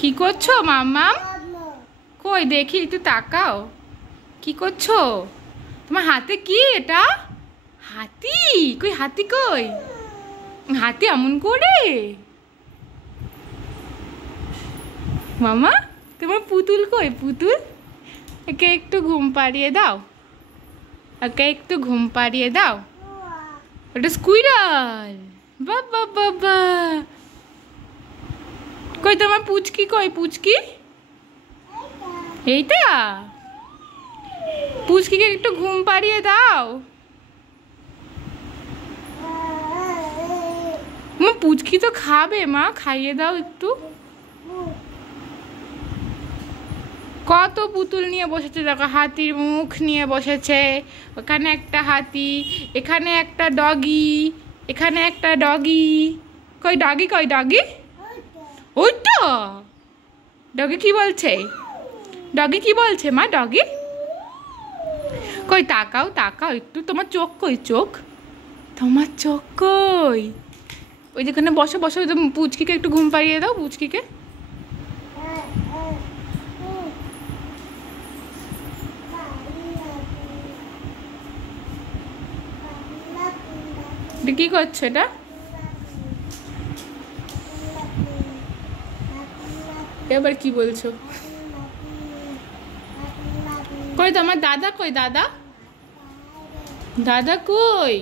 কি করছো মাম্মাম? কই দেখি একটু তাকাও। কি করছো? তোমার হাতে কি এটা? হাতি? কই হাতি কই? হাতি এমন করে? মামা তোমার পুতুল কই? পুতুল একে একটু ঘুম পাড়িয়ে দাও, একে একটু ঘুম পাড়িয়ে দাও। ওটা স্কুইরাল। বাবা বাবা, কই তোমার পুচকি কই? পুচকি এইটা? পুচকিকে একটু ঘুম পাড়িয়ে দাও। মা পুচকি তো খাবে, মা খাইয়ে দাও একটু। কত পুতুল নিয়ে বসেছে দেখো, হাতির মুখ নিয়ে বসেছে। ওখানে একটা হাতি, এখানে একটা ডগি, এখানে একটা ডগি। কই ডগি কই? ডগি ওইটা। ডগি কি বলছে? ডগি কি বলছে মা? ডগি কই? তাকাও তাকাও একটু। তোমার চোখ কই? চোখ তোমার চোখ কই? ওই যেখানে বসো বসো, পুচকিকে একটু ঘুম পাড়িয়ে দাও। পুচকিকে কি করছো এটা? এবার কি বলছো? কই তোমার দাদা কই? দাদা দাদা কই?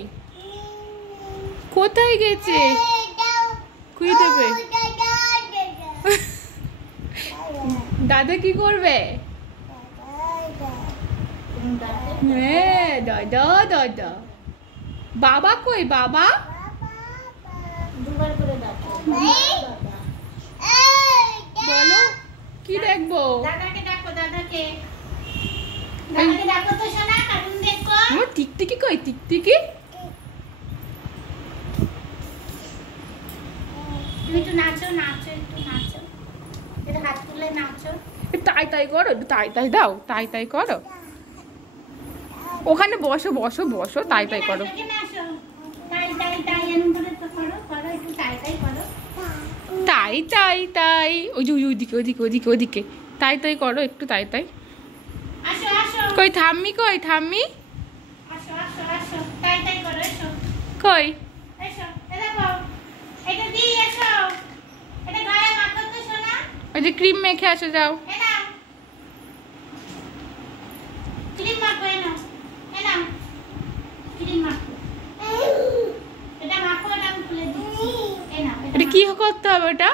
কোথায় গেছে? কই দেবে? দাদা কি করবে? হ্যাঁ দাদা দাদা। বাবা কই? বাবা বলো কি দেখবো? দাদাকে ডাকো, দাদাকে দাদাকে ডাকো তো সোনা, কার্টুন দেখো। আমার টিকটিকি কই? টিকটিকি তুমি একটু নাচো, নাচো একটু নাচো, এটা হাত তুলে নাচো। তাই তাই করো, তাই তাই দাও, তাই তাই করো। ওখানে বসো বসো বসো, তাই তাই করো। তাই তাই তাই এরকম করে তো করো, করো একটু তাই তাই করো। তাই তাই তাই ওই যে ওইদিকে ওইদিকে ওইদিকে ওইদিকে তাই তাই করো একটু, তাই তাই। আসো আসো। কই থাম্মি কই? থাম্মি আসো আসো আসো, তাই তাই করো, এসো কই? এসো, এ দেখো এটা দিয়ে এসো, এটা গায়ে মাখো তো সোনা। ওই যে ক্রিম মেখে আসো, যাও। এ নাও ক্রিম মাখো, এ নাও, এ নাও ক্রিম মাখো, এটা মাখো, এটা আমি খুলে দিচ্ছি। এ নাও, এটা কি করতে হবে? ওটা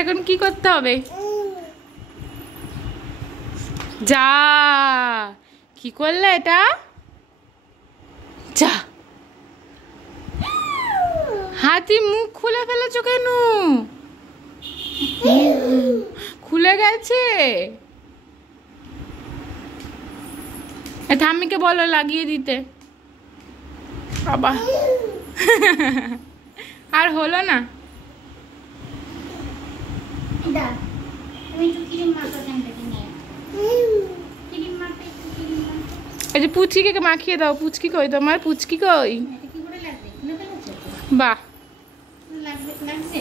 এখন কি করতে হবে? যা কি করলে এটা? যা। হাতি মুখ খুলে ফেলেছো কেন? খুলে গেছে। ঠাম্মিকে বলো লাগিয়ে দিতে। বাবা আর হলো না। দাও তুমি একটু ক্রিম মাখো, এখান থেকে নিয়ে ক্রিম মাখো, একটু ক্রিম মাখো। এই যে পুচকিকে মাখিয়ে দাও। পুচকি কই তোমার? পুচকি কই? এটা কি করে লাগবে? খুলে ফেলেছো? বাহ লাগবে, লাগবে।